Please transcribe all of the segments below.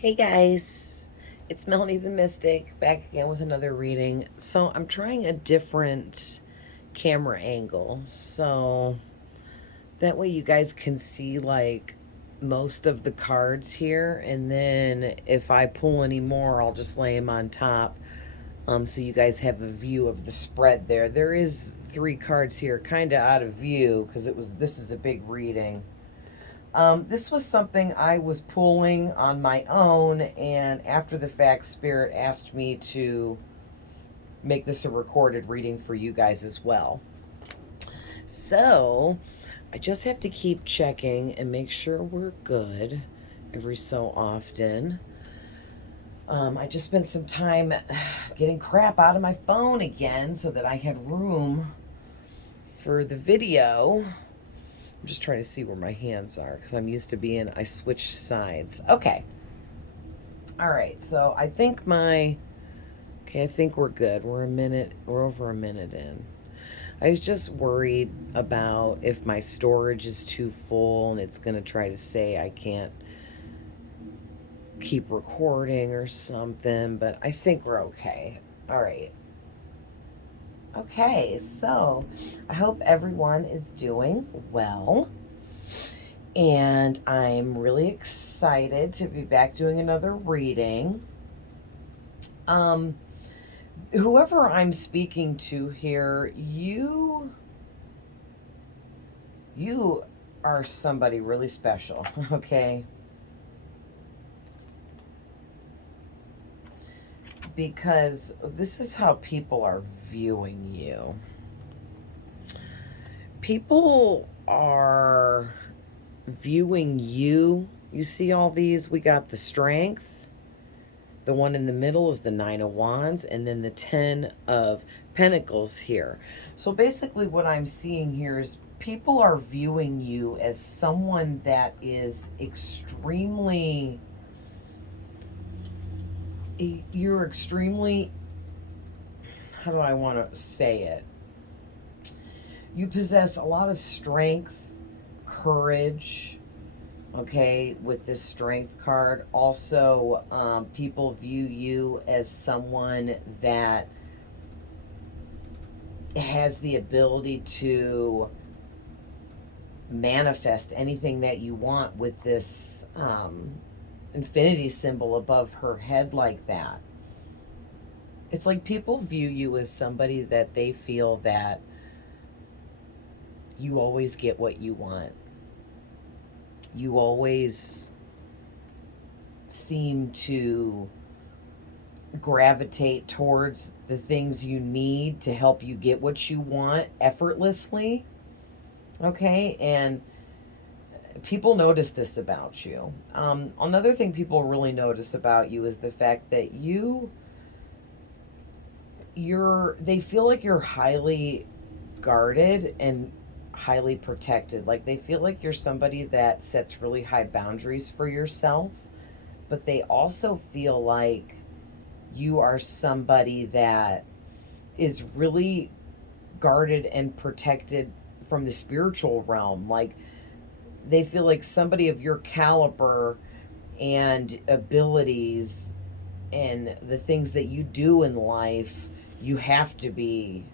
Hey guys, it's Melanie the Mystic back again with another reading. So I'm trying a different camera angle so that way you guys can see like most of the cards here, and then if I pull any more, I'll just lay them on top, so you guys have a view of the spread there. There is three cards here, kind of out of view because this is a big reading. This was something I was pulling on my own, and after the fact, Spirit asked me to make this a recorded reading for you guys as well. So, I just have to keep checking and make sure we're good every so often. I just spent some time getting crap out of my phone again so that I had room for the video. I'm just trying to see where my hands are because I'm used to being, I switch sides. Okay. All right. So I think I think we're good. We're over a minute in. I was just worried about if my storage is too full and it's going to try to say I can't keep recording or something, but I think we're okay. All right. Okay, so I hope everyone is doing well. And I'm really excited to be back doing another reading. Whoever I'm speaking to here, you are somebody really special, okay? Because this is how people are viewing you. People are viewing you. You see all these? We got the Strength. The one in the middle is the Nine of Wands, and then the Ten of Pentacles here. So basically what I'm seeing here is people are viewing you as someone that is extremely, you're extremely, how do I want to say it? You possess a lot of strength, courage, okay, with this Strength card. Also, people view you as someone that has the ability to manifest anything that you want with this infinity symbol above her head like that. It's like people view you as somebody that they feel that you always get what you want. You always seem to gravitate towards the things you need to help you get what you want effortlessly. Okay, and people notice this about you. Another thing people really notice about you is the fact that they feel like you're highly guarded and highly protected. Like they feel like you're somebody that sets really high boundaries for yourself, but they also feel like you are somebody that is really guarded and protected from the spiritual realm. Like they feel like somebody of your caliber and abilities and the things that you do in life, you have to be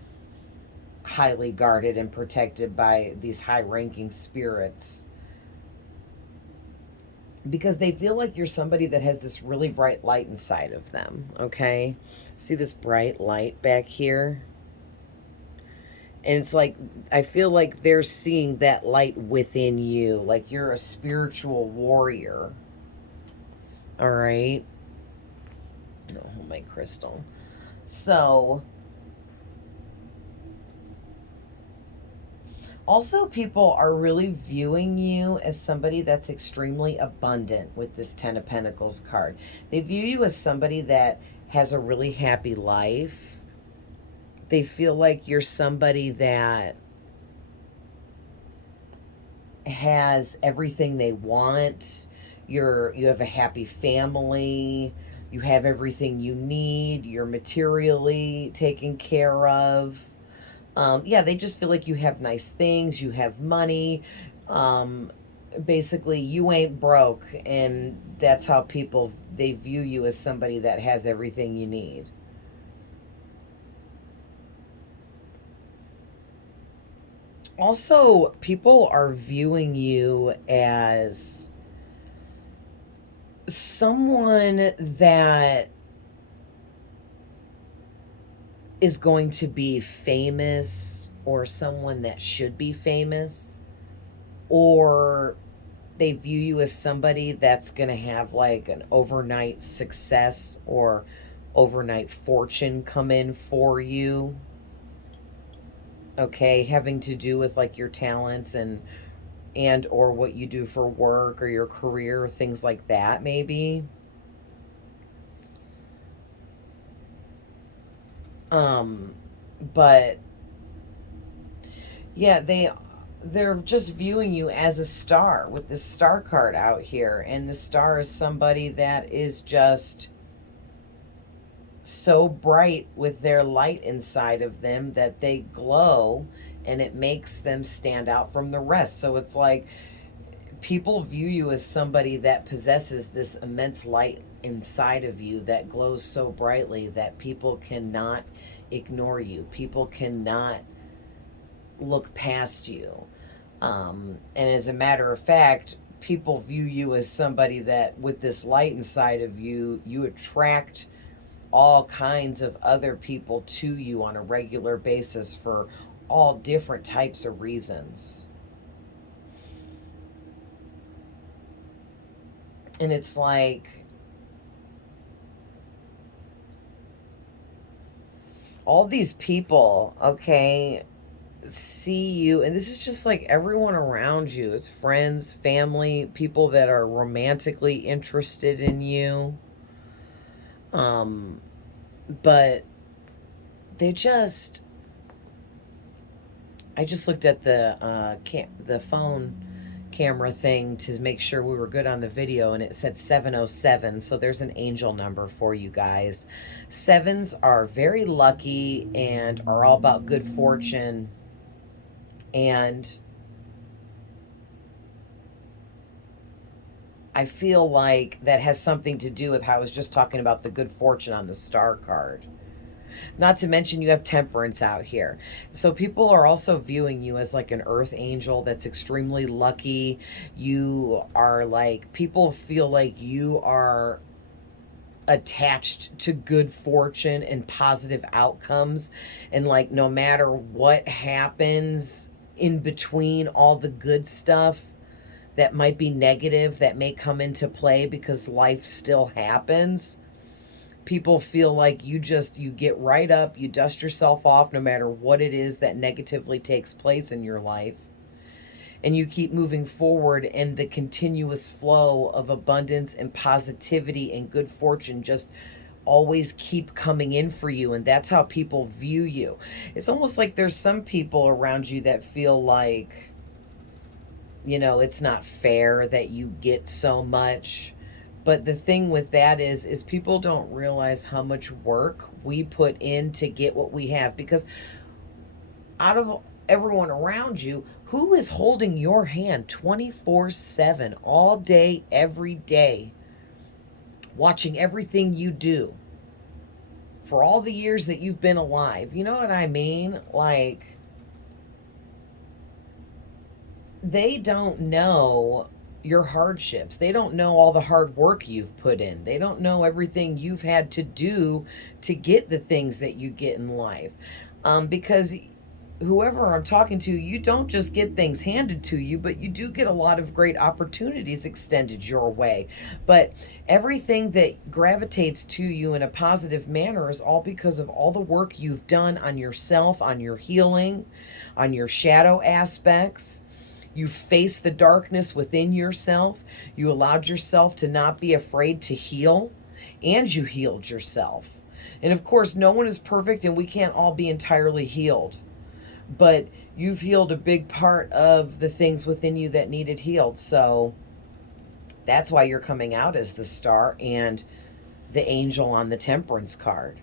highly guarded and protected by these high ranking spirits, because they feel like you're somebody that has this really bright light inside of them. Okay, see this bright light back here, and it's like I feel like they're seeing that light within you, like you're a spiritual warrior. All right. Oh, my crystal. So also, people are really viewing you as somebody that's extremely abundant with this Ten of Pentacles card. They view you as somebody that has a really happy life. They feel like you're somebody that has everything they want. You have a happy family. You have everything you need. You're materially taken care of. Yeah, they just feel like you have nice things, you have money. Basically, you ain't broke, and that's how people they view you as somebody that has everything you need. Also, people are viewing you as someone that is going to be famous, or someone that should be famous, or they view you as somebody that's going to have like an overnight success or overnight fortune come in for you. Okay, having to do with like your talents and or what you do for work or your career, things like that maybe. Um but yeah, they're just viewing you as a star with this star card out here, and the star is somebody that is just so bright with their light inside of them that they glow, and it makes them stand out from the rest. So it's like people view you as somebody that possesses this immense light inside of you that glows so brightly that people cannot ignore you. People cannot look past you. And as a matter of fact, people view you as somebody that, with this light inside of you, you attract all kinds of other people to you on a regular basis for all different types of reasons. And it's like all these people, okay, see you, and this is just like everyone around you. It's friends, family, people that are romantically interested in you. But they just, I just looked at the phone camera thing to make sure we were good on the video, and it said 707. So there's an angel number for you guys. Sevens are very lucky and are all about good fortune, and I feel like that has something to do with how I was just talking about the good fortune on the star card. Not to mention you have temperance out here. So people are also viewing you as like an earth angel that's extremely lucky. You are like, people feel like you are attached to good fortune and positive outcomes. And like, no matter what happens in between all the good stuff that might be negative, that may come into play because life still happens, people feel like you get right up, you dust yourself off no matter what it is that negatively takes place in your life, and you keep moving forward, and the continuous flow of abundance and positivity and good fortune just always keep coming in for you. And that's how people view you. It's almost like there's some people around you that feel like, it's not fair that you get so much. But the thing with that is people don't realize how much work we put in to get what we have. Because out of everyone around you, who is holding your hand 24/7, all day, every day, watching everything you do for all the years that you've been alive? You know what I mean? Like, they don't know your hardships. They don't know all the hard work you've put in. They don't know everything you've had to do to get the things that you get in life. Because whoever I'm talking to, you don't just get things handed to you, but you do get a lot of great opportunities extended your way. But everything that gravitates to you in a positive manner is all because of all the work you've done on yourself, on your healing, on your shadow aspects. You faced the darkness within yourself. You allowed yourself to not be afraid to heal, and you healed yourself. And of course, no one is perfect, and we can't all be entirely healed. But you've healed a big part of the things within you that needed healed. So that's why you're coming out as the star and the angel on the temperance card.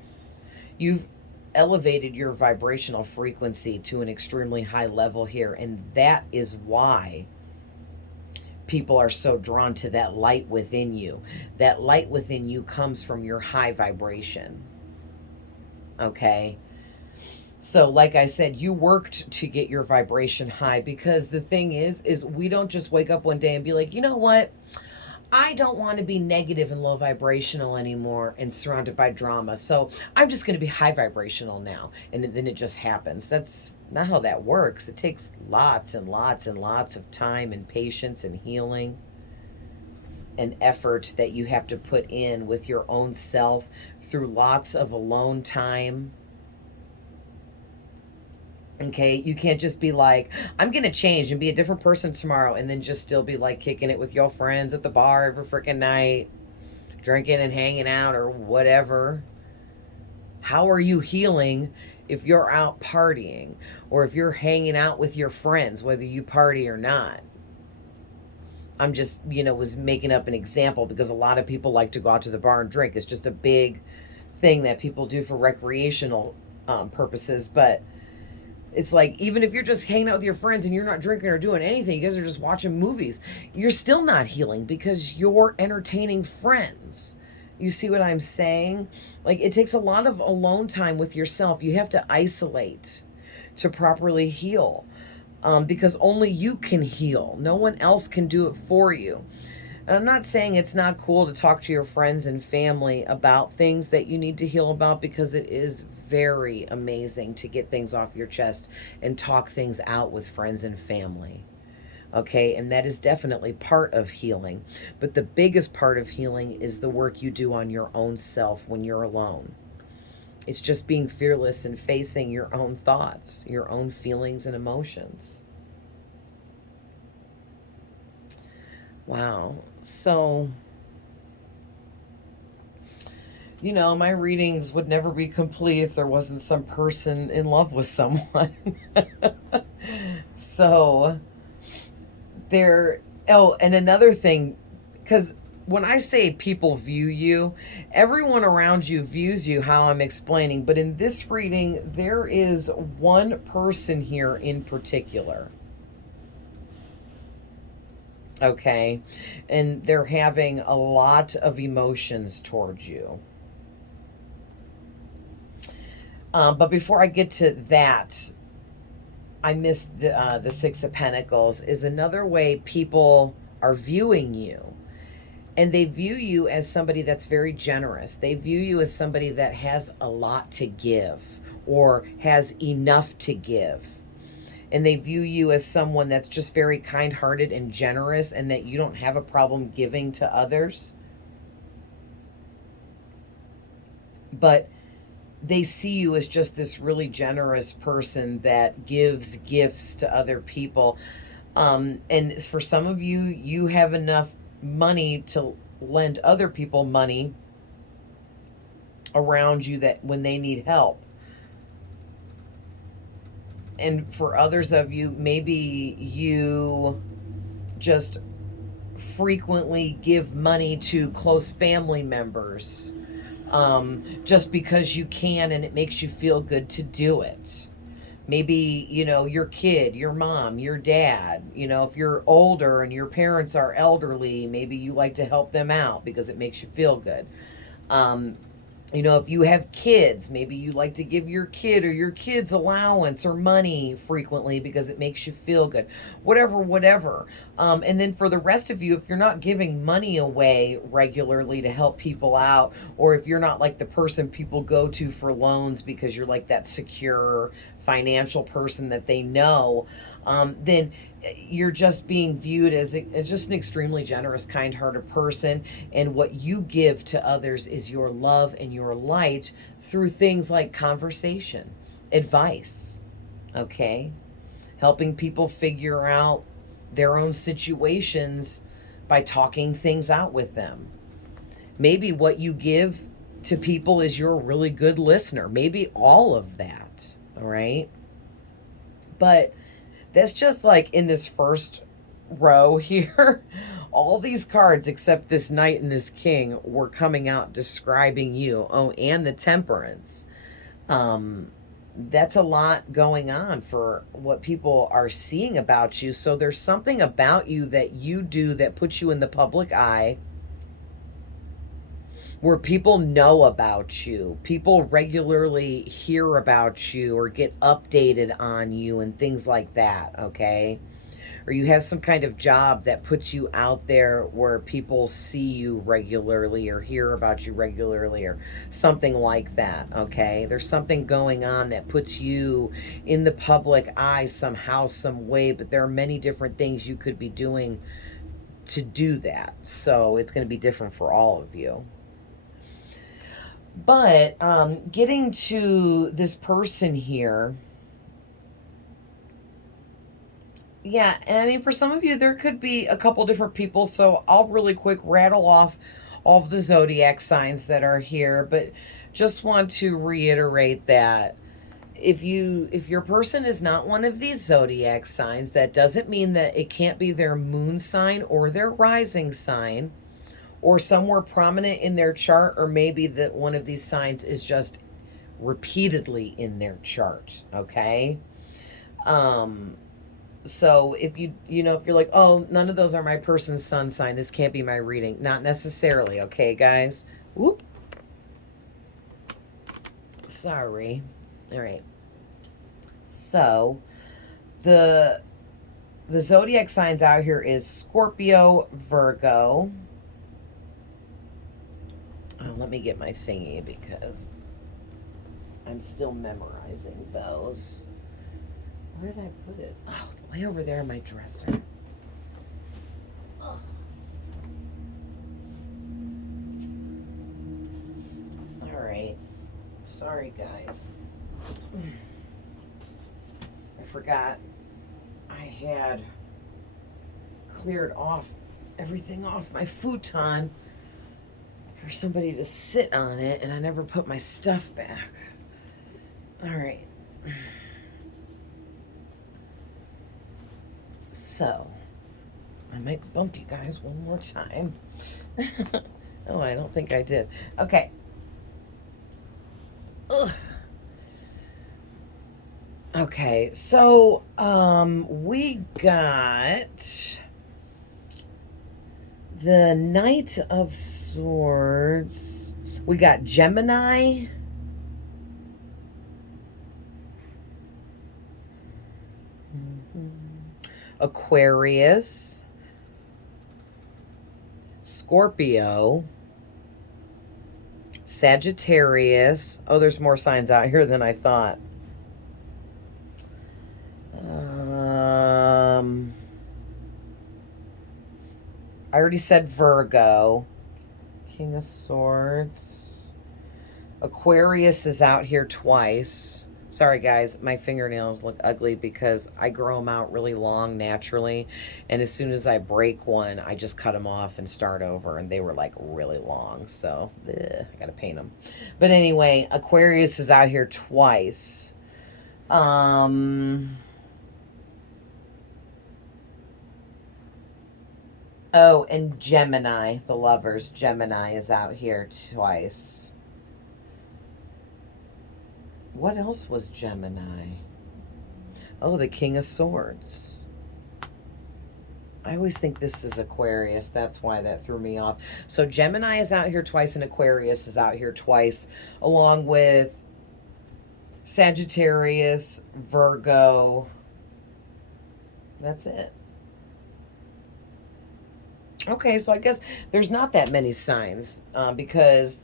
You've elevated your vibrational frequency to an extremely high level here, and that is why people are so drawn to that light within you. That light within you comes from your high vibration. Okay? So like I said, you worked to get your vibration high, because the thing is we don't just wake up one day and be like, you know what? I don't want to be negative and low vibrational anymore and surrounded by drama. So I'm just going to be high vibrational now. And then it just happens. That's not how that works. It takes lots and lots and lots of time and patience and healing and effort that you have to put in with your own self through lots of alone time. Okay, you can't just be like, I'm gonna change and be a different person tomorrow, and then just still be like kicking it with your friends at the bar every freaking night, drinking and hanging out or whatever. How are you healing if you're out partying, or if you're hanging out with your friends, whether you party or not? I'm just, was making up an example because a lot of people like to go out to the bar and drink. It's just a big thing that people do for recreational purposes, but it's like, even if you're just hanging out with your friends and you're not drinking or doing anything, you guys are just watching movies, you're still not healing because you're entertaining friends. You see what I'm saying? Like, it takes a lot of alone time with yourself. You have to isolate to properly heal, because only you can heal. No one else can do it for you. And I'm not saying it's not cool to talk to your friends and family about things that you need to heal about, because it is very amazing to get things off your chest and talk things out with friends and family. Okay, and that is definitely part of healing. But the biggest part of healing is the work you do on your own self when you're alone. It's just being fearless and facing your own thoughts, your own feelings and emotions. Wow. So, my readings would never be complete if there wasn't some person in love with someone. So, and another thing, because when I say people view you, everyone around you views you how I'm explaining. But in this reading, there is one person here in particular. Okay, and they're having a lot of emotions towards you. But before I get to that, I missed the Six of Pentacles is another way people are viewing you. And they view you as somebody that's very generous. They view you as somebody that has a lot to give or has enough to give. And they view you as someone that's just very kind-hearted and generous, and that you don't have a problem giving to others. But they see you as just this really generous person that gives gifts to other people. And for some of you, you have enough money to lend other people money around you that when they need help. And for others of you, maybe you just frequently give money to close family members, just because you can and it makes you feel good to do it. Maybe, your kid, your mom, your dad, if you're older and your parents are elderly, maybe you like to help them out because it makes you feel good. If you have kids, maybe you like to give your kid or your kid's allowance or money frequently because it makes you feel good. Whatever. And then for the rest of you, if you're not giving money away regularly to help people out, or if you're not like the person people go to for loans because you're like that secure financial person that they know, then you're just being viewed as just an extremely generous, kind-hearted person. And what you give to others is your love and your light through things like conversation, advice, okay? Helping people figure out their own situations by talking things out with them. Maybe what you give to people is you're a really good listener. Maybe all of that, all right? But that's just like in this first row here. All these cards except this Knight and this King were coming out describing you. Oh, and the Temperance. that's a lot going on for what people are seeing about you. So there's something about you that you do that puts you in the public eye, where people know about you. People regularly hear about you or get updated on you and things like that, okay? Or you have some kind of job that puts you out there where people see you regularly or hear about you regularly or something like that, okay? There's something going on that puts you in the public eye somehow, some way, but there are many different things you could be doing to do that. So it's going to be different for all of you. But getting to this person here, yeah, and I mean, for some of you, there could be a couple different people. So I'll really quick rattle off all of the zodiac signs that are here, but just want to reiterate that if your person is not one of these zodiac signs, that doesn't mean that it can't be their moon sign or their rising sign, or somewhere prominent in their chart, or maybe that one of these signs is just repeatedly in their chart, okay? So if if you're like, oh, none of those are my person's sun sign, this can't be my reading. Not necessarily, okay, guys? Whoop. Sorry. All right. So the zodiac signs out here is Scorpio, Virgo. Oh, let me get my thingy because I'm still memorizing those. Where did I put it? Oh, it's way over there in my dresser. Oh. All right. Sorry, guys. I forgot I had cleared off everything off my futon for somebody to sit on it, and I never put my stuff back. All right. So, I might bump you guys one more time. Oh, I don't think I did. Okay. Ugh. Okay, so we got the Knight of Swords. We got Gemini. Aquarius, Scorpio, Sagittarius. Oh, there's more signs out here than I thought. I already said Virgo. King of Swords. Aquarius is out here twice. Sorry, guys, my fingernails look ugly because I grow them out really long naturally. And as soon as I break one, I just cut them off and start over. And they were like really long. So I got to paint them. But anyway, Aquarius is out here twice. Oh, and Gemini, the lovers. Gemini is out here twice. What else was Gemini? Oh, the King of Swords. I always think this is Aquarius. That's why that threw me off. So Gemini is out here twice and Aquarius is out here twice, along with Sagittarius, Virgo. That's it. Okay, so I guess there's not that many signs because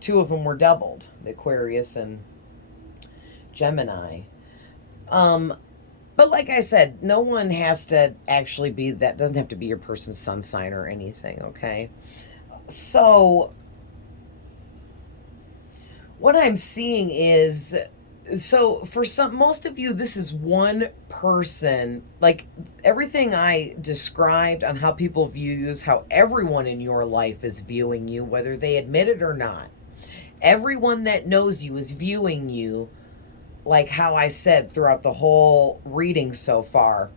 two of them were doubled, the Aquarius and Gemini. But like I said, no one has to actually be that, doesn't have to be your person's sun sign or anything, okay? So what I'm seeing is, so for most of you, this is one person. Like everything I described on how people view you is how everyone in your life is viewing you, whether they admit it or not. Everyone that knows you is viewing you like how I said throughout the whole reading so far.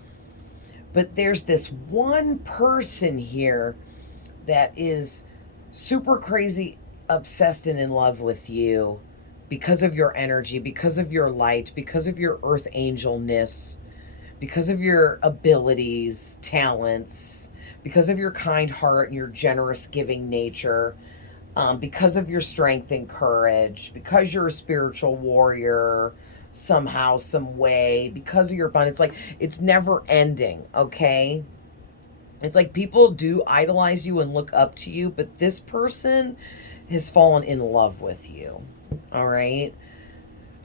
But there's this one person here that is super crazy obsessed and in love with you. because of your energy, because of your light, because of your earth angelness, because of your abilities, talents, because of your kind heart and your generous giving nature, because of your strength and courage, because you're a spiritual warrior somehow, some way, because of your abundance. Like, it's never ending, okay? It's like people do idolize you and look up to you, but this person has fallen in love with you, all right?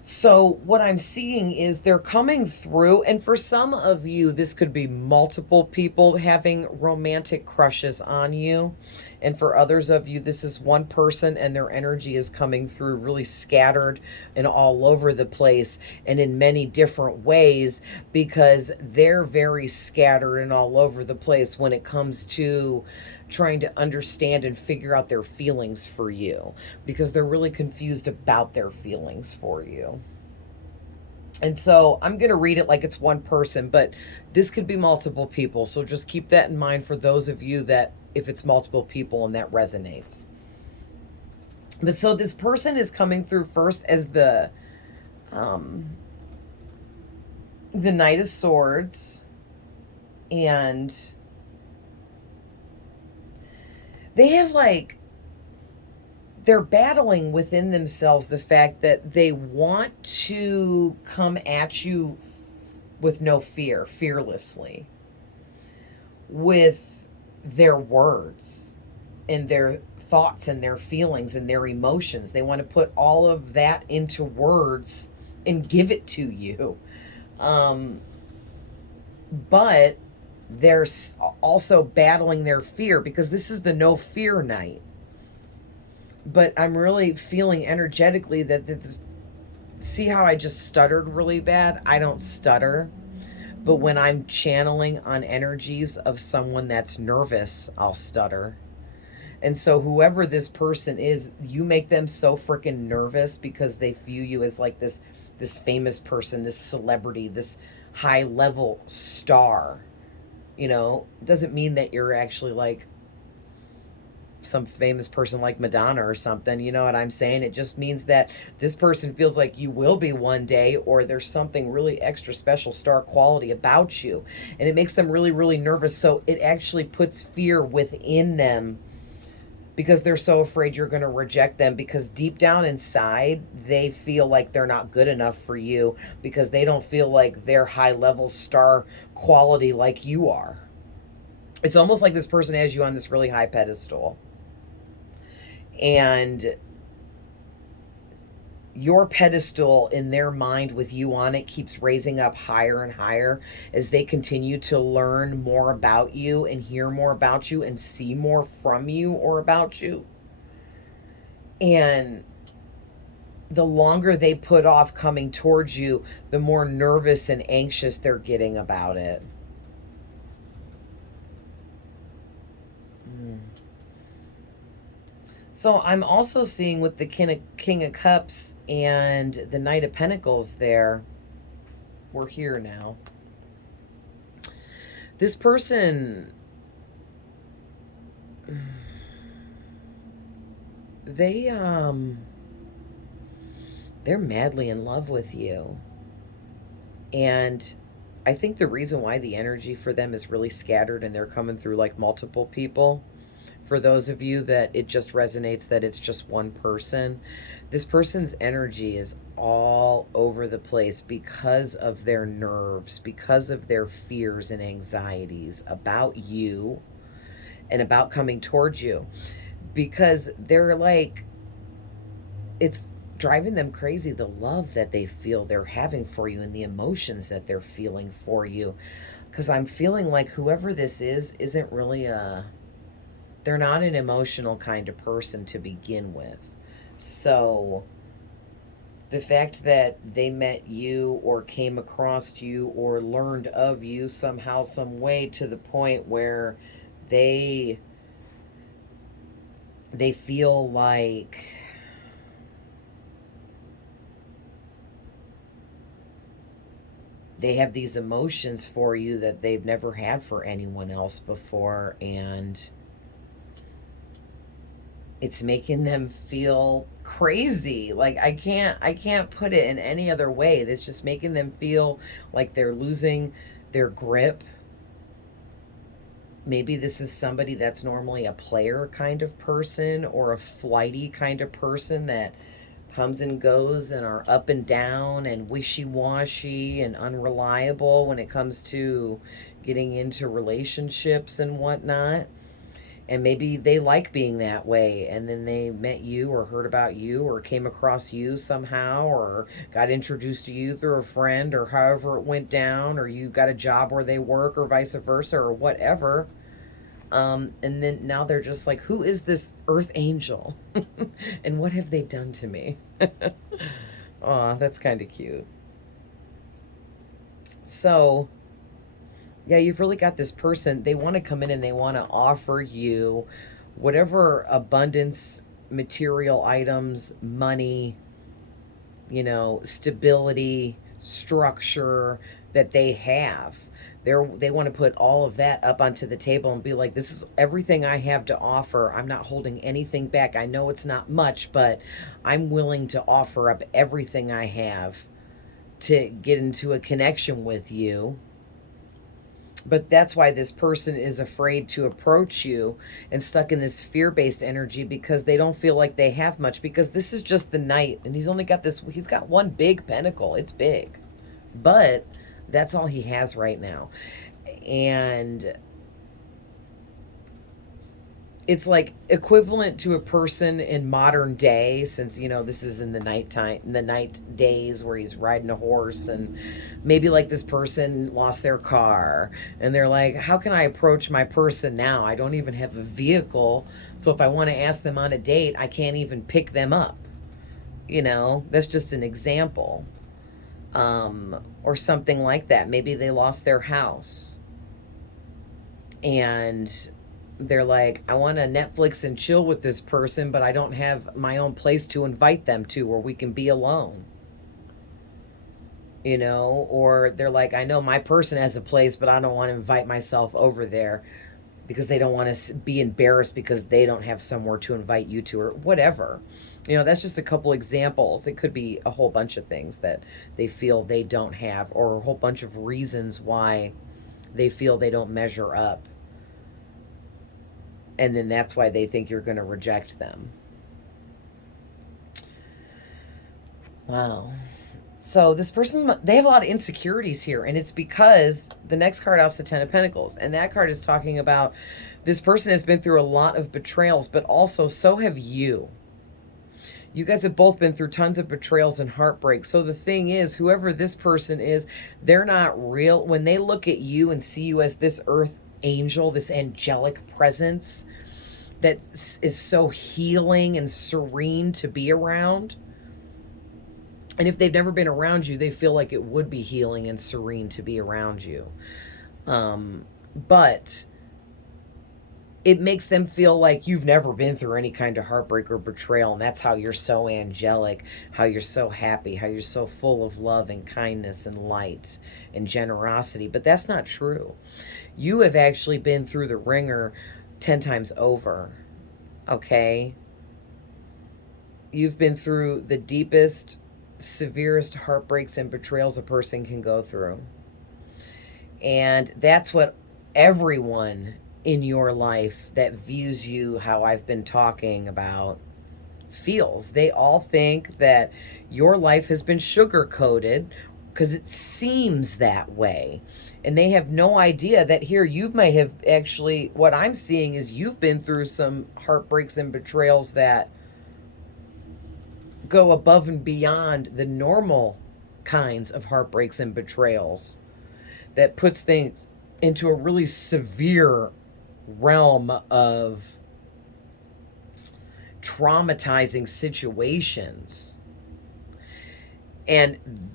So what I'm seeing is they're coming through, and for some of you, this could be multiple people having romantic crushes on you. And for others of you, this is one person and their energy is coming through really scattered and all over the place and in many different ways, because they're very scattered and all over the place when it comes to trying to understand and figure out their feelings for you, because they're really confused about their feelings for you. And so I'm going to read it like it's one person, but this could be multiple people. So just keep that in mind for those of you that, if it's multiple people and that resonates. But so this person is coming through first as the Knight of Swords, and they have like, they're battling within themselves the fact that they want to come at you with no fear, fearlessly, with their words and their thoughts and their feelings and their emotions. They want to put all of that into words and give it to you. But they're also battling their fear, because this is the no fear night. But I'm really feeling energetically that this, see how I just stuttered really bad? I don't stutter. But when I'm channeling on energies of someone that's nervous, I'll stutter. And so whoever this person is, you make them so freaking nervous because they view you as like this famous person, this celebrity, this high level star. You know, doesn't mean that you're actually like some famous person like Madonna or something. You know what I'm saying? It just means that this person feels like you will be one day, or there's something really extra special star quality about you. And it makes them really, really nervous. So it actually puts fear within them, because they're so afraid you're going to reject them, because deep down inside, they feel like they're not good enough for you, because they don't feel like they're high level star quality like you are. It's almost like this person has you on this really high pedestal. And your pedestal in their mind with you on it keeps raising up higher and higher as they continue to learn more about you and hear more about you and see more from you or about you. And the longer they put off coming towards you, the more nervous and anxious they're getting about it. So I'm also seeing with the King of Cups and the Knight of Pentacles there, we're here now. This person, they're madly in love with you. And I think the reason why the energy for them is really scattered and they're coming through like multiple people, for those of you that it just resonates that it's just one person, this person's energy is all over the place because of their nerves, because of their fears and anxieties about you and about coming towards you, because they're like, it's driving them crazy, the love that they feel they're having for you and the emotions that they're feeling for you. Because I'm feeling like whoever this is isn't really they're not an emotional kind of person to begin with. So the fact that they met you or came across you or learned of you somehow, some way, to the point where they feel like they have these emotions for you that they've never had for anyone else before. And It's making them feel crazy. Like I can't put it in any other way. That's just making them feel like they're losing their grip. Maybe this is somebody that's normally a player kind of person or a flighty kind of person that comes and goes and are up and down and wishy-washy and unreliable when it comes to getting into relationships and whatnot. And maybe they like being that way, and then they met you or heard about you or came across you somehow or got introduced to you through a friend or however it went down, or you got a job where they work or vice versa or whatever. And then now they're just like, who is this earth angel? And what have they done to me? Aw, that's kind of cute. So, yeah, you've really got this person. They want to come in and they want to offer you whatever abundance, material items, money, stability, structure that they have. They want to put all of that up onto the table and be like, this is everything I have to offer. I'm not holding anything back. I know it's not much, but I'm willing to offer up everything I have to get into a connection with you. But that's why this person is afraid to approach you and stuck in this fear-based energy, because they don't feel like they have much, because this is just the Knight and he's got one big pentacle. It's big. But that's all he has right now. And it's like equivalent to a person in modern day, since this is in the nighttime, in the night days where he's riding a horse, and maybe like this person lost their car and they're like, how can I approach my person now? I don't even have a vehicle, so if I want to ask them on a date, I can't even pick them up. That's just an example. Or something like that. Maybe they lost their house and they're like, I want to Netflix and chill with this person, but I don't have my own place to invite them to where we can be alone. Or they're like, I know my person has a place, but I don't want to invite myself over there because they don't want to be embarrassed because they don't have somewhere to invite you to, or whatever. That's just a couple examples. It could be a whole bunch of things that they feel they don't have, or a whole bunch of reasons why they feel they don't measure up. And then that's why they think you're going to reject them. Wow. So this person, they have a lot of insecurities here, and it's because the next card out is the Ten of Pentacles, and that card is talking about this person has been through a lot of betrayals, but also so have you. You guys have both been through tons of betrayals and heartbreak. So the thing is, whoever this person is, they're not real. When they look at you and see you as this earth angel, this angelic presence that is so healing and serene to be around, and if they've never been around you, they feel like it would be healing and serene to be around you. But it makes them feel like you've never been through any kind of heartbreak or betrayal. And that's how you're so angelic, how you're so happy, how you're so full of love and kindness and light and generosity. But that's not true. You have actually been through the ringer 10 times over. Okay? You've been through the deepest, severest heartbreaks and betrayals a person can go through. And that's what everyone in your life that views you how I've been talking about feels. They all think that your life has been sugar-coated because it seems that way. And they have no idea that here you might have actually, what I'm seeing is you've been through some heartbreaks and betrayals that go above and beyond the normal kinds of heartbreaks and betrayals, that puts things into a really severe realm of traumatizing situations. And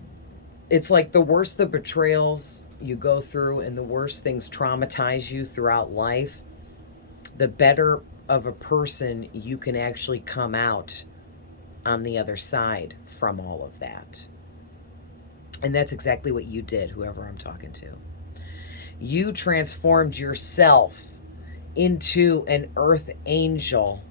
it's like the worse the betrayals you go through and the worse things traumatize you throughout life, the better of a person you can actually come out on the other side from all of that. And that's exactly what you did, whoever I'm talking to. You transformed yourself into an earth angel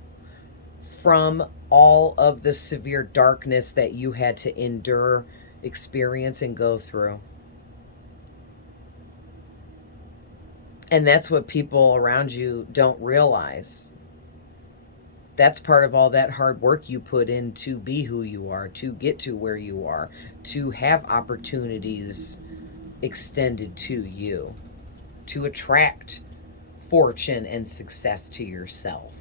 from all of the severe darkness that you had to endure, experience, and go through. And that's what people around you don't realize. That's part of all that hard work you put in to be who you are, to get to where you are, to have opportunities extended to you, to attract fortune and success to yourself.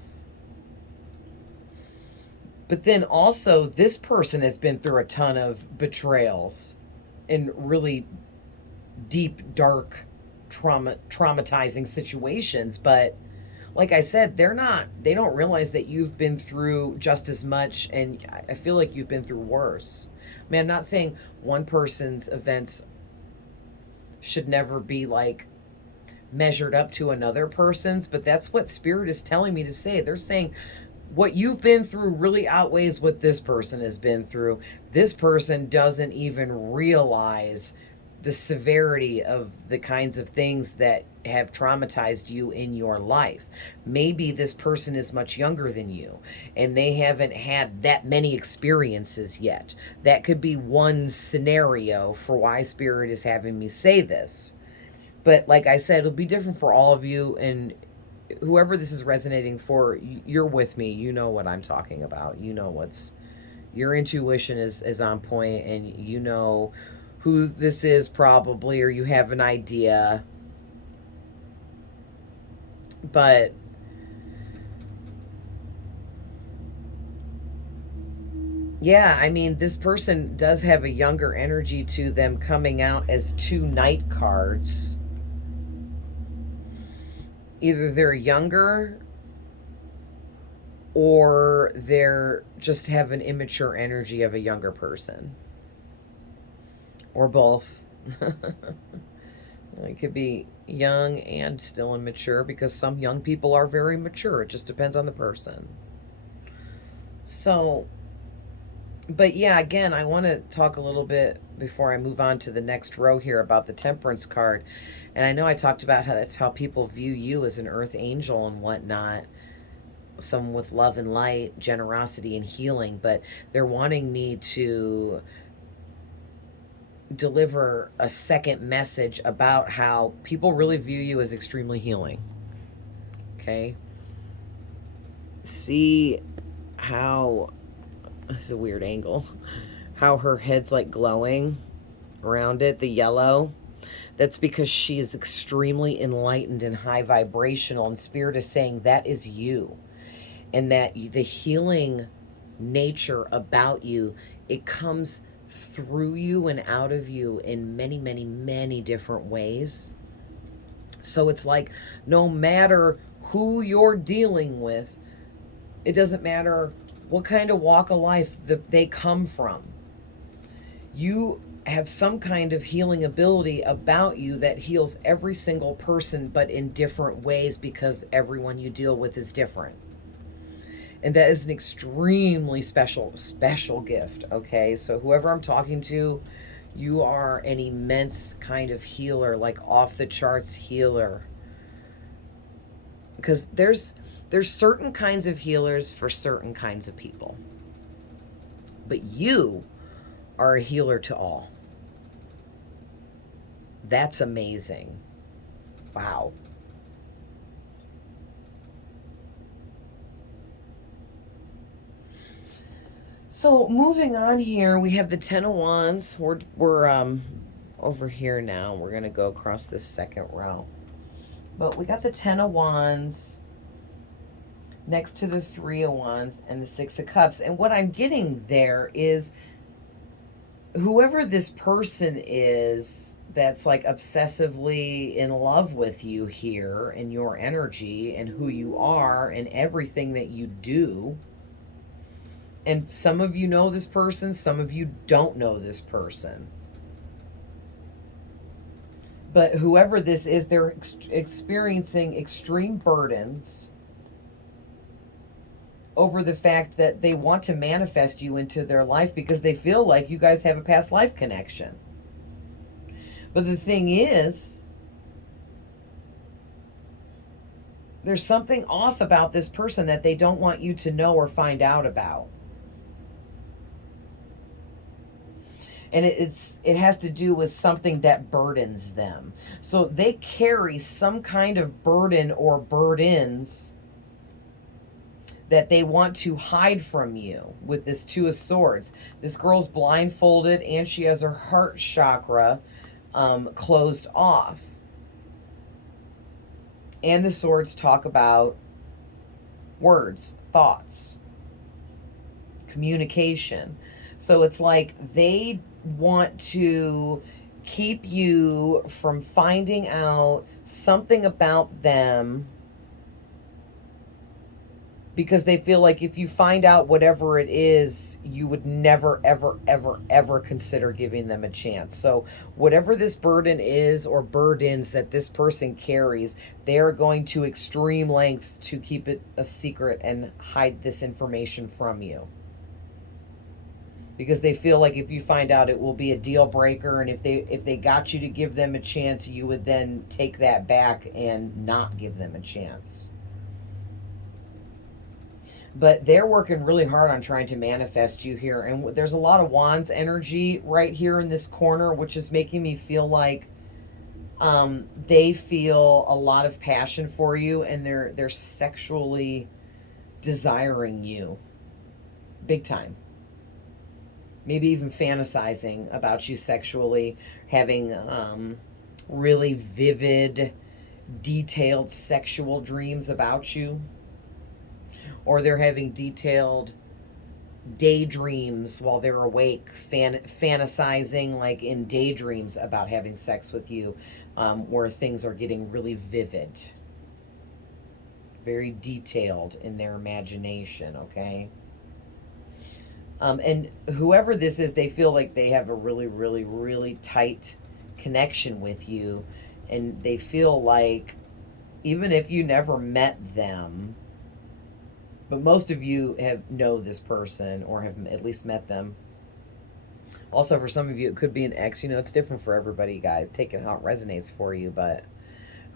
But then also, this person has been through a ton of betrayals and really deep, dark, traumatizing situations. But like I said, they don't realize that you've been through just as much, and I feel like you've been through worse. I mean, I'm not saying one person's events should never be like measured up to another person's, but that's what Spirit is telling me to say. They're saying what you've been through really outweighs what this person has been through. This person doesn't even realize the severity of the kinds of things that have traumatized you in your life. Maybe this person is much younger than you and they haven't had that many experiences yet. That could be one scenario for why Spirit is having me say this. But like I said, it'll be different for all of you, and whoever this is resonating for, you're with me. You know what I'm talking about. You know your intuition is on point, and you know who this is probably, or you have an idea. But yeah, I mean, this person does have a younger energy to them, coming out as 2 Knight cards. Either they're younger or they're just have an immature energy of a younger person. Or both. It could be young and still immature, because some young people are very mature. It just depends on the person. So, but yeah, again, I want to talk a little bit before I move on to the next row here about the Temperance card. And I know I talked about how that's how people view you as an earth angel and whatnot. Someone with love and light, generosity and healing. But they're wanting me to deliver a second message about how people really view you as extremely healing. Okay? See how, this is a weird angle, how her head's like glowing around it, the yellow. That's because she is extremely enlightened and high vibrational, and Spirit is saying that is you. And that the healing nature about you, it comes through you and out of you in many, many, many different ways. So it's like, no matter who you're dealing with, it doesn't matter what kind of walk of life they come from, you have some kind of healing ability about you that heals every single person, but in different ways, because everyone you deal with is different. And that is an extremely special gift. Okay, so whoever I'm talking to, you are an immense kind of healer, like off the charts healer. Because there's certain kinds of healers for certain kinds of people. But you are a healer to all. That's amazing. Wow. So moving on here, we have the Ten of Wands. We're over here now. We're going to go across this second row. But we got the Ten of Wands next to the Three of Wands and the Six of Cups. And what I'm getting there is whoever this person is that's like obsessively in love with you here and your energy and who you are and everything that you do. And some of you know this person, some of you don't know this person. But whoever this is, they're experiencing extreme burdens over the fact that they want to manifest you into their life because they feel like you guys have a past life connection. But the thing is, there's something off about this person that they don't want you to know or find out about. And it has to do with something that burdens them. So they carry some kind of burden or burdens that they want to hide from you with this Two of Swords. This girl's blindfolded and she has her heart chakra closed off. And the swords talk about words, thoughts, communication. So it's like they want to keep you from finding out something about them, because they feel like if you find out whatever it is, you would never, ever, ever, ever consider giving them a chance. So whatever this burden is or burdens that this person carries, they are going to extreme lengths to keep it a secret and hide this information from you. Because they feel like if you find out, it will be a deal breaker, and if they got you to give them a chance, you would then take that back and not give them a chance. But they're working really hard on trying to manifest you here. And there's a lot of Wands energy right here in this corner, which is making me feel like they feel a lot of passion for you, and they're sexually desiring you big time. Maybe even fantasizing about you sexually, having really vivid, detailed sexual dreams about you. Or they're having detailed daydreams while they're awake, fantasizing like in daydreams about having sex with you, where things are getting really vivid, very detailed in their imagination, okay? And whoever this is, they feel like they have a really, really, really tight connection with you, and they feel like even if you never met them, but most of you know this person or have at least met them. Also, for some of you, it could be an ex. You know, it's different for everybody, guys. Take it how it resonates for you. But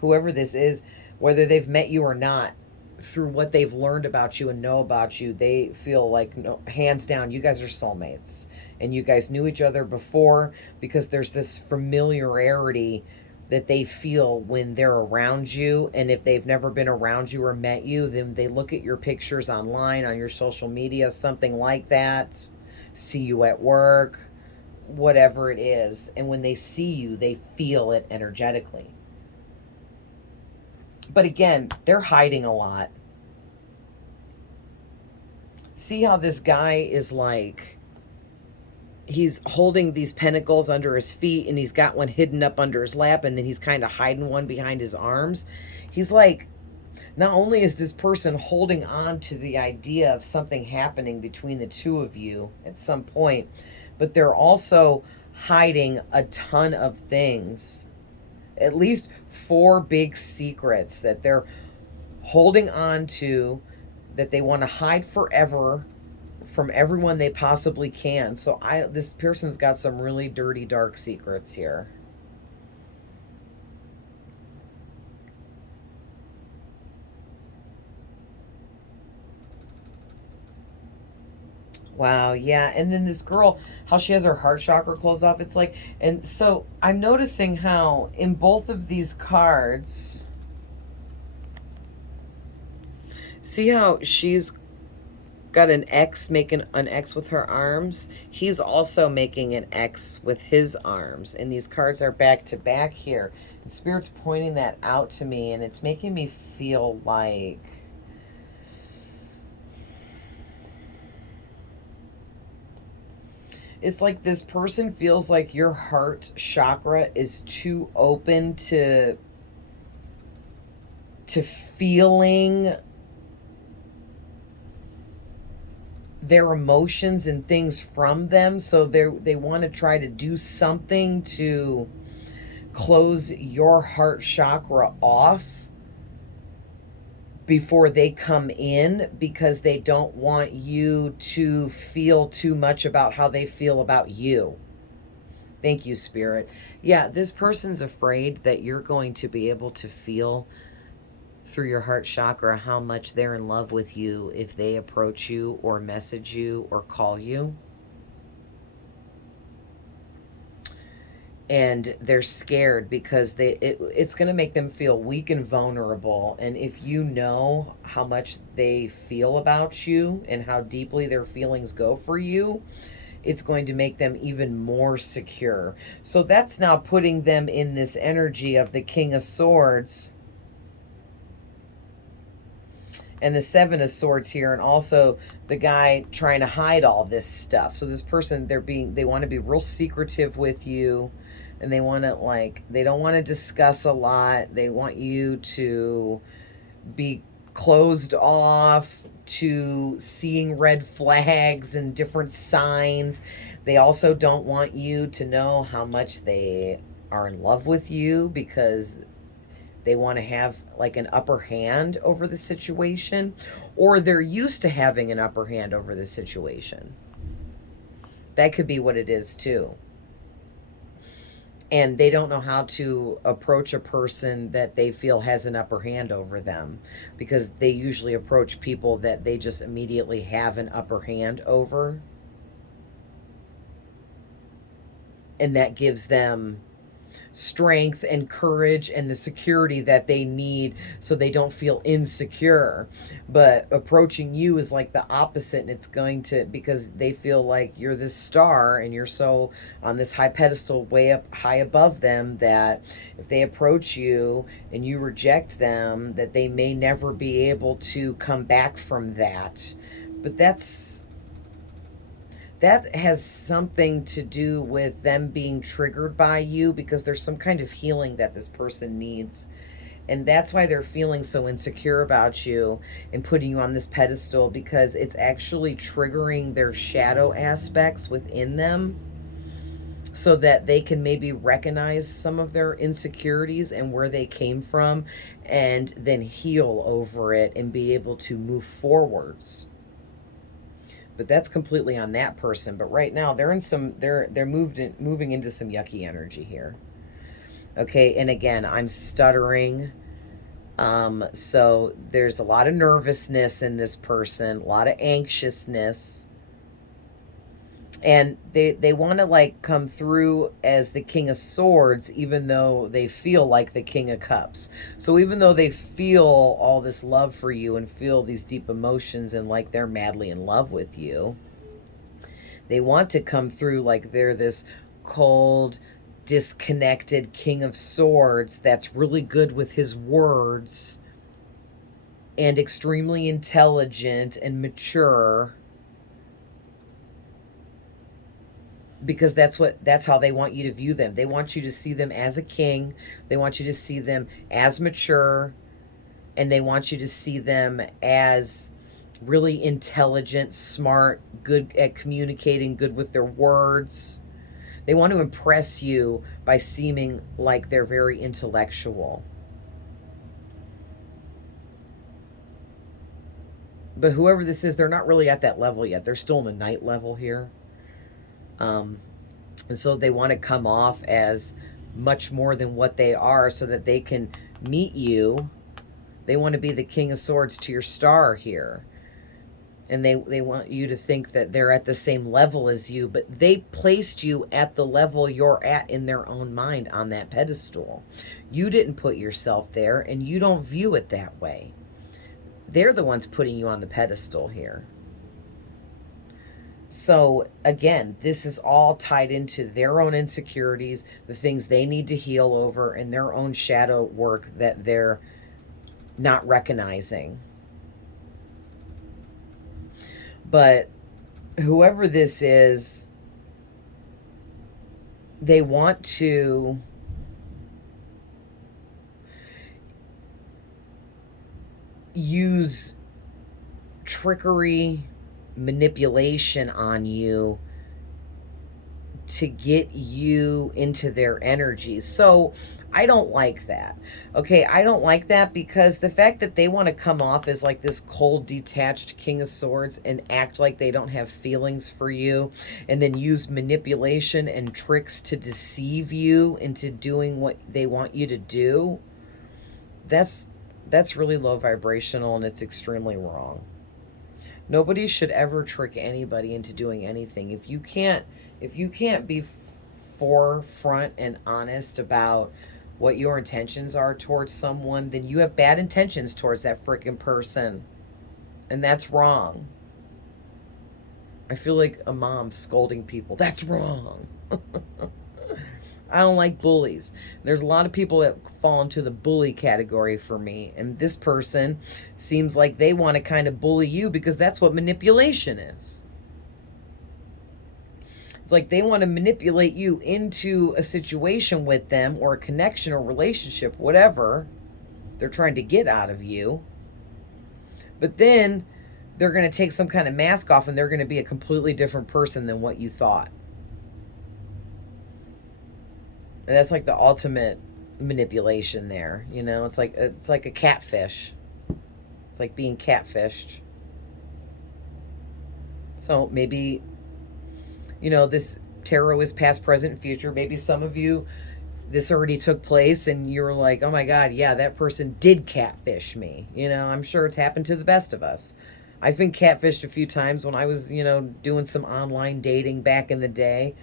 whoever this is, whether they've met you or not, through what they've learned about you and know about you, they feel like, no, hands down, you guys are soulmates. And you guys knew each other before, because there's this familiarity that they feel when they're around you. And if they've never been around you or met you, then they look at your pictures online, on your social media, something like that, see you at work, whatever it is. And when they see you, they feel it energetically. But again, they're hiding a lot. See how this guy is like, he's holding these pentacles under his feet, and he's got one hidden up under his lap, and then he's kind of hiding one behind his arms. He's like, not only is this person holding on to the idea of something happening between the two of you at some point, but they're also hiding a ton of things. At least 4 big secrets that they're holding on to, that they want to hide forever from everyone they possibly can. So this person's got some really dirty, dark secrets here. Wow, yeah. And then this girl, how she has her heart chakra closed off. It's like, and so I'm noticing how in both of these cards, see how she's got an X, making an X with her arms? He's also making an X with his arms. And these cards are back to back here. And Spirit's pointing that out to me, and it's making me feel like it's like this person feels like your heart chakra is too open to feeling their emotions and things from them. So they want to try to do something to close your heart chakra off before they come in, because they don't want you to feel too much about how they feel about you. Thank you, Spirit. Yeah, this person's afraid that you're going to be able to feel through your heart chakra how much they're in love with you if they approach you or message you or call you. And they're scared because it's going to make them feel weak and vulnerable. And if you know how much they feel about you and how deeply their feelings go for you, it's going to make them even more secure. So that's now putting them in this energy of the King of Swords and the Seven of Swords here, and also the guy trying to hide all this stuff. So this person, they want to be real secretive with you, and they want to, like, they don't want to discuss a lot. They want you to be closed off to seeing red flags and different signs. They also don't want you to know how much they are in love with you, because they want to have like an upper hand over the situation, or they're used to having an upper hand over the situation. That could be what it is too. And they don't know how to approach a person that they feel has an upper hand over them, because they usually approach people that they just immediately have an upper hand over. And that gives them strength and courage and the security that they need, so they don't feel insecure. But approaching you is like the opposite, and it's going to, because they feel like you're this star and you're so on this high pedestal way up high above them, that if they approach you and you reject them, that they may never be able to come back from that. But that has something to do with them being triggered by you, because there's some kind of healing that this person needs. And that's why they're feeling so insecure about you and putting you on this pedestal, because it's actually triggering their shadow aspects within them, so that they can maybe recognize some of their insecurities and where they came from, and then heal over it and be able to move forwards. But that's completely on that person. But right now they're moving into some yucky energy here. Okay, and again, I'm stuttering. So there's a lot of nervousness in this person, a lot of anxiousness. And they want to like come through as the King of Swords, even though they feel like the King of Cups. So even though they feel all this love for you and feel these deep emotions and like they're madly in love with you, they want to come through like they're this cold, disconnected King of Swords that's really good with his words and extremely intelligent and mature, because that's how they want you to view them. They want you to see them as a king. They want you to see them as mature, and they want you to see them as really intelligent, smart, good at communicating, good with their words. They want to impress you by seeming like they're very intellectual. But whoever this is, they're not really at that level yet. They're still in a night level here. And so they want to come off as much more than what they are, so that they can meet you. They want to be the King of Swords to your star here. And they want you to think that they're at the same level as you, but they placed you at the level you're at in their own mind on that pedestal. You didn't put yourself there, and you don't view it that way. They're the ones putting you on the pedestal here. So again, this is all tied into their own insecurities, the things they need to heal over, and their own shadow work that they're not recognizing. But whoever this is, they want to use trickery, manipulation on you to get you into their energy. So I don't like that. Okay, I don't like that, because the fact that they want to come off as like this cold, detached King of Swords and act like they don't have feelings for you, and then use manipulation and tricks to deceive you into doing what they want you to do, that's That's really low vibrational, and it's extremely wrong. Nobody should ever trick anybody into doing anything. If you can't be forefront and honest about what your intentions are towards someone, then you have bad intentions towards that freaking person. And that's wrong. I feel like a mom scolding people. That's wrong. I don't like bullies. There's a lot of people that fall into the bully category for me. And this person seems like they want to kind of bully you because that's what manipulation is. It's like they want to manipulate you into a situation with them, or a connection or relationship, whatever they're trying to get out of you. But then they're going to take some kind of mask off, and they're going to be a completely different person than what you thought. And that's like the ultimate manipulation there. It's like a catfish. It's like being catfished. So maybe, this tarot is past, present, future. Maybe some of you, this already took place and you're like, oh my God, yeah, that person did catfish me. I'm sure it's happened to the best of us. I've been catfished a few times when I was, doing some online dating back in the day.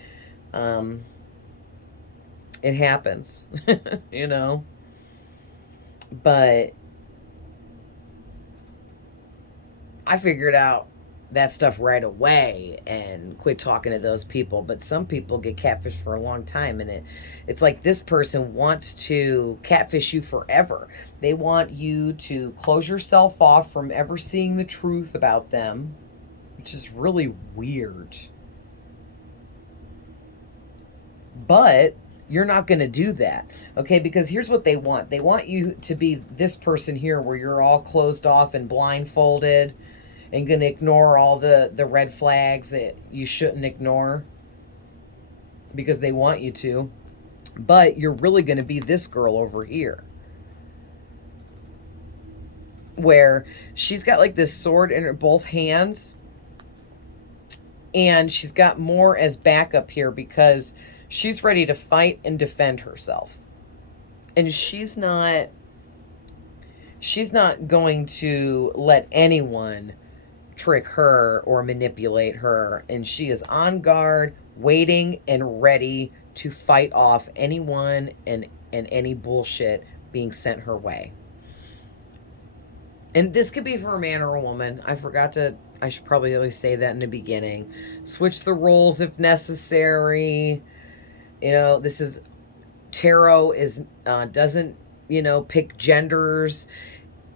It happens, But I figured out that stuff right away and quit talking to those people. But some people get catfished for a long time, and it's like this person wants to catfish you forever. They want you to close yourself off from ever seeing the truth about them, which is really weird. But you're not going to do that, okay? Because here's what they want. They want you to be this person here where you're all closed off and blindfolded and going to ignore all the red flags that you shouldn't ignore because they want you to. But you're really going to be this girl over here, where she's got like this sword in her both hands, and she's got more as backup here because she's ready to fight and defend herself. And she's not going to let anyone trick her or manipulate her. And she is on guard, waiting and ready to fight off anyone and any bullshit being sent her way. And this could be for a man or a woman. I should probably always say that in the beginning. Switch the roles if necessary. This is tarot doesn't, pick genders.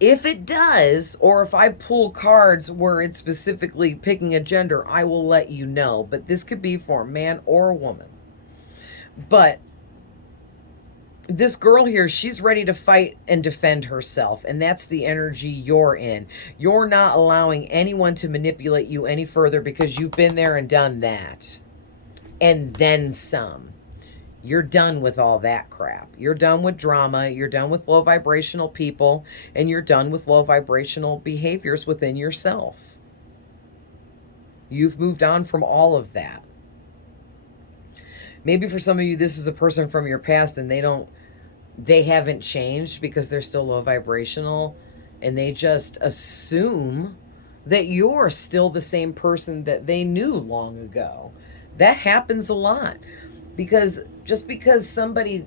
If it does, or if I pull cards where it's specifically picking a gender, I will let you know. But this could be for a man or a woman. But this girl here, she's ready to fight and defend herself. And that's the energy you're in. You're not allowing anyone to manipulate you any further because you've been there and done that. And then some. You're done with all that crap. You're done with drama. You're done with low vibrational people. And you're done with low vibrational behaviors within yourself. You've moved on from all of that. Maybe for some of you, this is a person from your past and they haven't changed because they're still low vibrational. And they just assume that you're still the same person that they knew long ago. That happens a lot. Because just because somebody,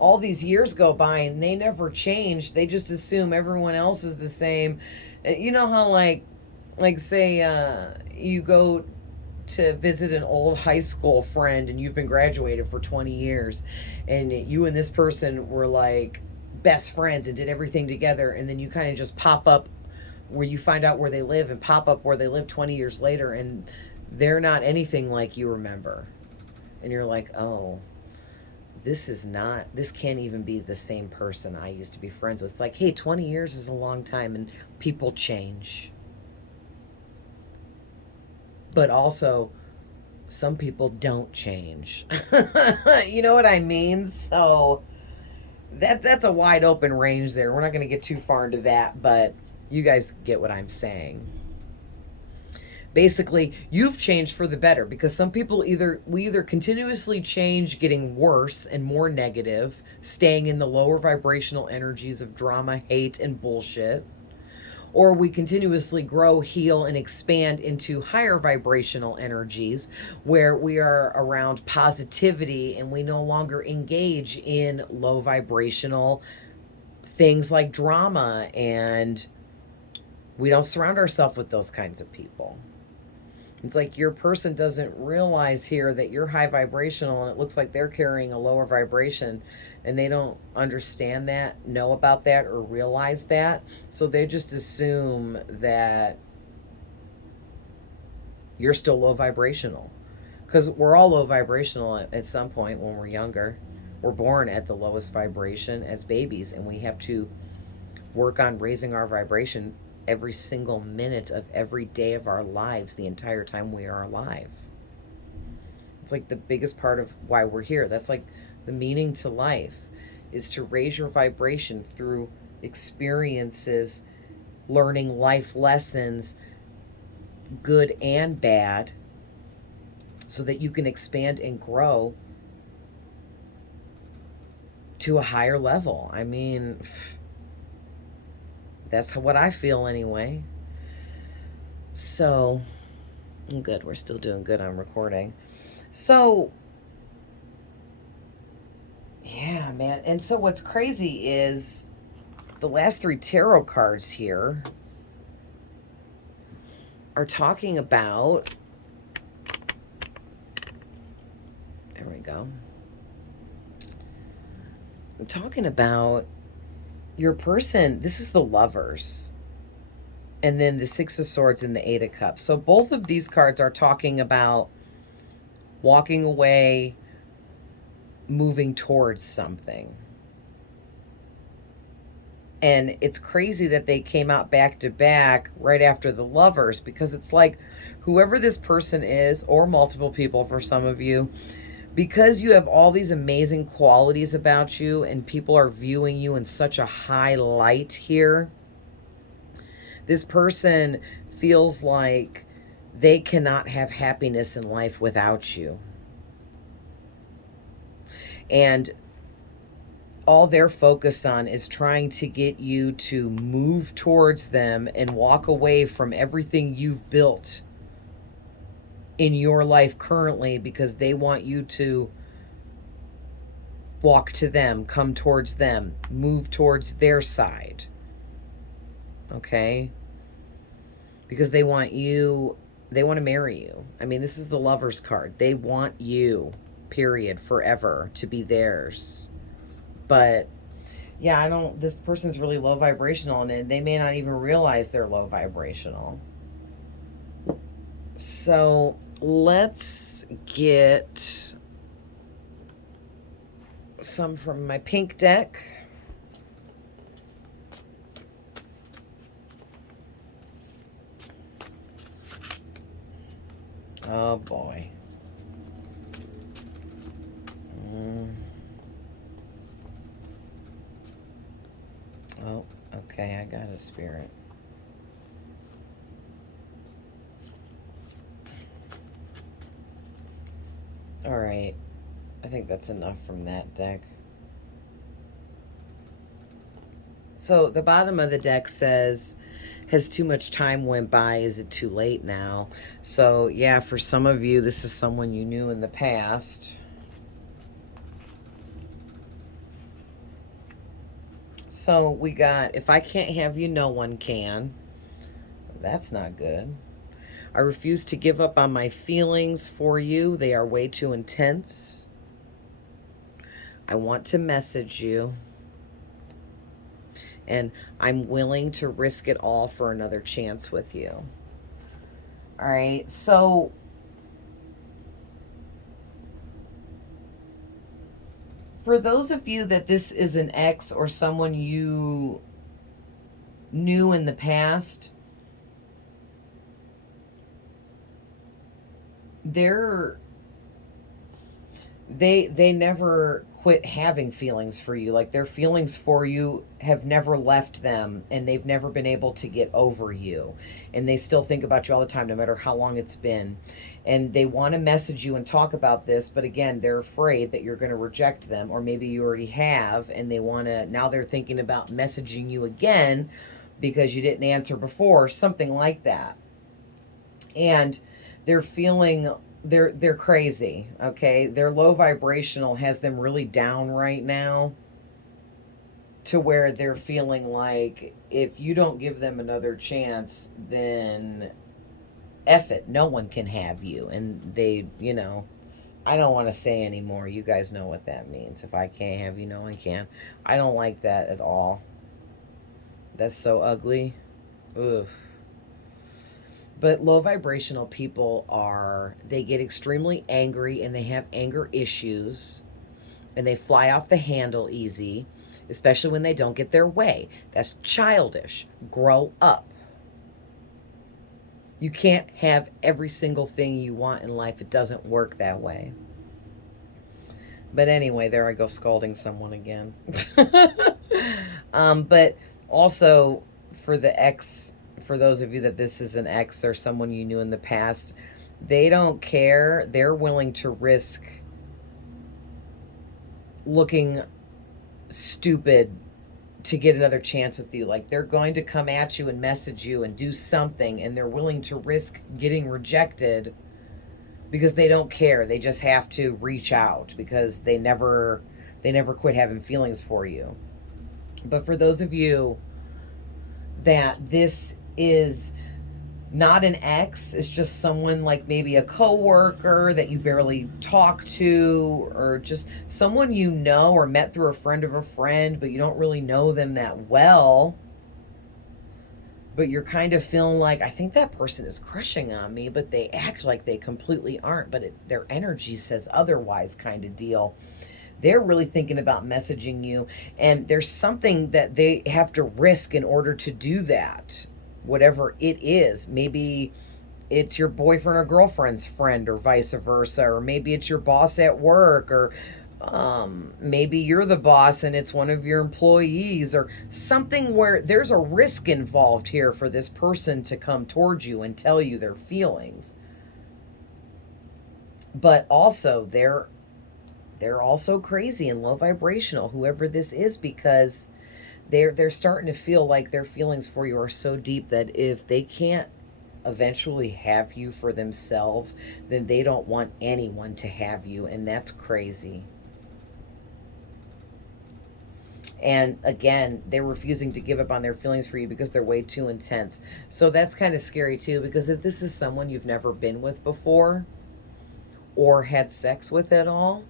all these years go by and they never change, they just assume everyone else is the same. You know how like say you go to visit an old high school friend and you've been graduated for 20 years and you and this person were like best friends and did everything together, and then you kind of just pop up where you find out where they live and pop up where they live 20 years later and they're not anything like you remember. And you're like, oh, this can't even be the same person I used to be friends with. It's like, hey, 20 years is a long time and people change. But also, some people don't change. You know what I mean? So that's a wide open range there. We're not going to get too far into that, but you guys get what I'm saying. Basically, you've changed for the better, because some people we either continuously change, getting worse and more negative, staying in the lower vibrational energies of drama, hate, and bullshit, or we continuously grow, heal, and expand into higher vibrational energies where we are around positivity and we no longer engage in low vibrational things like drama, and we don't surround ourselves with those kinds of people. It's like your person doesn't realize here that you're high vibrational, and it looks like they're carrying a lower vibration, and they don't understand that, know about that, or realize that. So they just assume that you're still low vibrational, because we're all low vibrational at some point when we're younger. We're born at the lowest vibration as babies, and we have to work on raising our vibration every single minute of every day of our lives, the entire time we are alive. It's like the biggest part of why we're here. That's like the meaning to life, is to raise your vibration through experiences, learning life lessons, good and bad, so that you can expand and grow to a higher level. I mean, that's what I feel anyway. So, good. We're still doing good on recording. So, yeah, man. And so what's crazy is the last 3 tarot cards here are talking about, there we go. I'm talking about your person. This is the Lovers, and then the 6 of Swords and the 8 of Cups. So both of these cards are talking about walking away, moving towards something. And it's crazy that they came out back to back right after the Lovers, because it's like whoever this person is, or multiple people for some of you, because you have all these amazing qualities about you and people are viewing you in such a high light here, this person feels like they cannot have happiness in life without you. And all they're focused on is trying to get you to move towards them and walk away from everything you've built in your life currently, because they want you to walk to them, come towards them, move towards their side. Okay? Because they want you, they want to marry you. I mean, this is the Lovers card. They want you, period, forever, to be theirs. But yeah, this person's really low vibrational, and they may not even realize they're low vibrational. So let's get some from my pink deck. Oh boy. Oh, okay, I got a Spirit. All right, I think that's enough from that deck. So the bottom of the deck says, has too much time went by? Is it too late now? So yeah, for some of you, this is someone you knew in the past. So we got, if I can't have you, no one can. That's not good. I refuse to give up on my feelings for you. They are way too intense. I want to message you. And I'm willing to risk it all for another chance with you. All right, so for those of you that this is an ex or someone you knew in the past, they never quit having feelings for you. Like their feelings for you have never left them, and they've never been able to get over you, and they still think about you all the time, no matter how long it's been. And they want to message you and talk about this, but again, they're afraid that you're going to reject them, or maybe you already have, and they want to, now they're thinking about messaging you again because you didn't answer before, something like that. And they're feeling, they're crazy, okay? Their low vibrational has them really down right now, to where they're feeling like if you don't give them another chance, then F it, no one can have you. And they, I don't want to say anymore. You guys know what that means. If I can't have you, no one can. I don't like that at all. That's so ugly. Ugh. But low vibrational people they get extremely angry, and they have anger issues, and they fly off the handle easy, especially when they don't get their way. That's childish. Grow up. You can't have every single thing you want in life. It doesn't work that way. But anyway, there I go scolding someone again. But also for the ex, for those of you that this is an ex or someone you knew in the past, they don't care. They're willing to risk looking stupid to get another chance with you. Like they're going to come at you and message you and do something, and they're willing to risk getting rejected because they don't care. They just have to reach out because they never quit having feelings for you. But for those of you that this is not an ex, it's just someone like maybe a coworker that you barely talk to, or just someone you know or met through a friend of a friend, but you don't really know them that well. But you're kind of feeling like, I think that person is crushing on me, but they act like they completely aren't, but their energy says otherwise, kind of deal. They're really thinking about messaging you, and there's something that they have to risk in order to do that. Whatever it is, maybe it's your boyfriend or girlfriend's friend, or vice versa, or maybe it's your boss at work, or maybe you're the boss and it's one of your employees, or something where there's a risk involved here for this person to come towards you and tell you their feelings. But also they're also crazy and low vibrational, whoever this is, because they're starting to feel like their feelings for you are so deep that if they can't eventually have you for themselves, then they don't want anyone to have you, and that's crazy. And again, they're refusing to give up on their feelings for you because they're way too intense. So that's kind of scary too, because if this is someone you've never been with before or had sex with at all,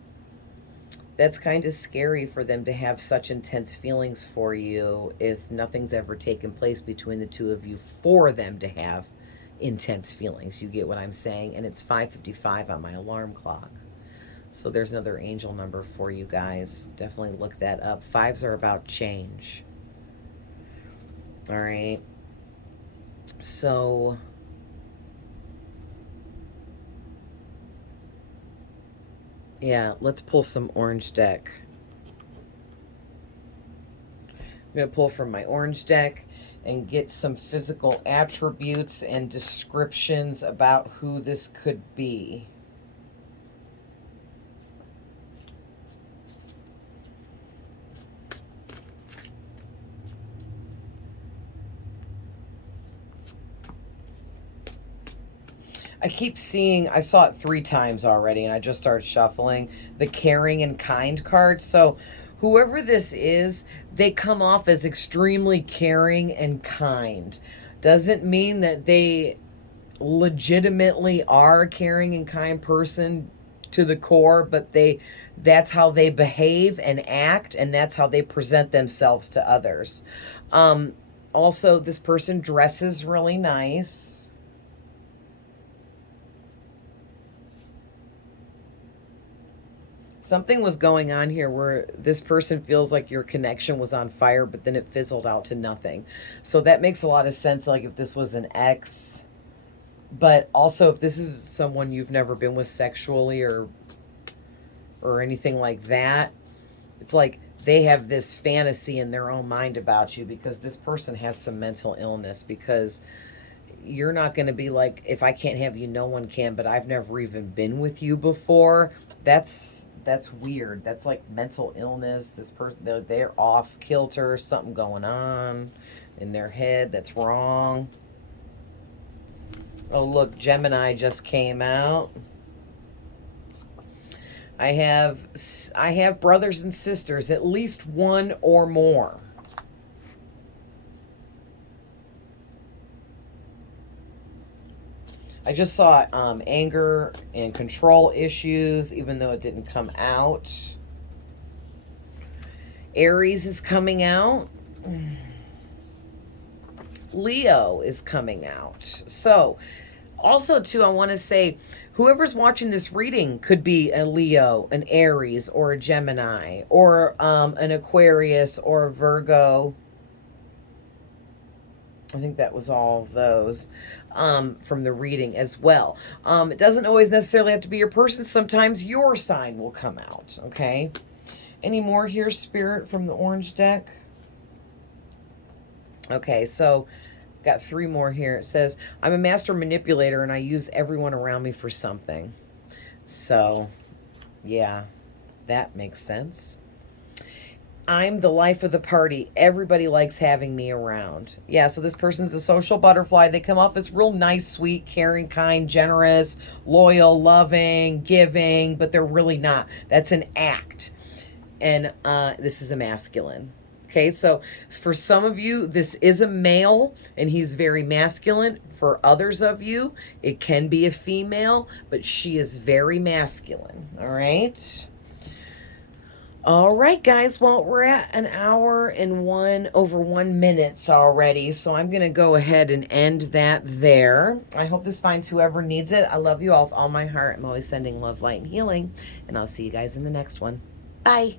that's kind of scary for them to have such intense feelings for you if nothing's ever taken place between the two of you for them to have intense feelings. You get what I'm saying? And it's 5:55 on my alarm clock. So there's another angel number for you guys. Definitely look that up. Fives are about change. All right. So yeah, let's pull some orange deck. I'm going to pull from my orange deck and get some physical attributes and descriptions about who this could be. I keep seeing, I saw it 3 times already, and I just started shuffling the caring and kind card. So whoever this is, they come off as extremely caring and kind. Doesn't mean that they legitimately are a caring and kind person to the core, but that's how they behave and act, and that's how they present themselves to others. Also, this person dresses really nice. Something was going on here where this person feels like your connection was on fire, but then it fizzled out to nothing. So that makes a lot of sense, like if this was an ex. But also if this is someone you've never been with sexually or or anything like that. It's like they have this fantasy in their own mind about you, because this person has some mental illness, because you're not going to be like, if I can't have you, no one can, but I've never even been with you before. That's weird. That's like mental illness. This person, they're off kilter, something going on in their head that's wrong. Oh, look, Gemini just came out. I have brothers and sisters, at least one or more. I just saw anger and control issues, even though it didn't come out. Aries is coming out. Leo is coming out. So, also, too, I want to say, whoever's watching this reading could be a Leo, an Aries, or a Gemini, or an Aquarius, or a Virgo. I think that was all of those from the reading as well. It doesn't always necessarily have to be your person. Sometimes your sign will come out, okay? Any more here, Spirit, from the orange deck? Okay, so got 3 more here. It says, I'm a master manipulator and I use everyone around me for something. So, yeah, that makes sense. I'm the life of the party. Everybody likes having me around. Yeah, so this person's a social butterfly. They come off as real nice, sweet, caring, kind, generous, loyal, loving, giving, but they're really not. That's an act. And this is a masculine. Okay, so for some of you, this is a male, and he's very masculine. For others of you, it can be a female, but she is very masculine. All right? All right, guys. Well, we're at an hour and over 1 minute already, so I'm going to go ahead and end that there. I hope this finds whoever needs it. I love you all with all my heart. I'm always sending love, light, and healing, and I'll see you guys in the next one. Bye.